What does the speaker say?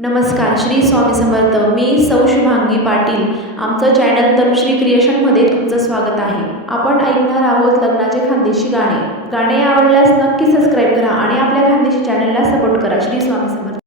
नमस्कार, श्री स्वामी समर्थ. मी सौ शुभांगी पाटील. आमचं चॅनल तनुश्री क्रिएशनमध्ये तुमचं स्वागत आहे. आपण ऐकणार आहोत लग्नाचे खानदेशी गाणे. गाणे आवडल्यास नक्की सबस्क्राईब करा आणि आपल्या खानदेशी चॅनलला सपोर्ट करा. श्री स्वामी समर्थ.